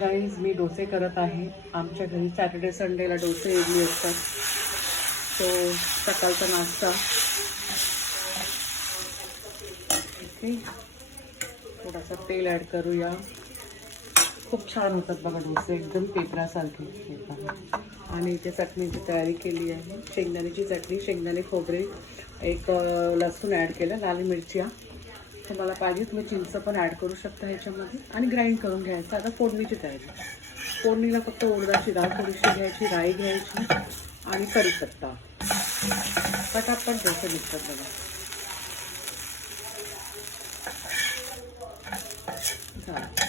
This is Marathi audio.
गाईज मी डोसे करत आहे. आमच्या घरी सॅटर्डे संडेला डोसे इडली असतात. तो सकाळचा नाश्ता. ओके, थोडासा तेल ॲड करूया. खूप छान होतात बघा डोसे, एकदम पेपरासारखे येतात. आणि इथे चटणीची तयारी केली आहे. शेंगदाण्याची चटणी, शेंगदाणे खोबरे, एक लसूण ॲड केलं, लाल मिरच्या. तुम्हाला पाहिजे तुम्ही चिंच पण ॲड करू शकता ह्याच्यामध्ये आणि ग्राइंड करून घ्यायचं. आता फोडणीची तयारी. फोडणीला फक्त उडदाची डाळ थोडीशी घ्यायची, राई घ्यायची आणि कढीपत्ता. पटापट डोसे निघतात बघा. झालं.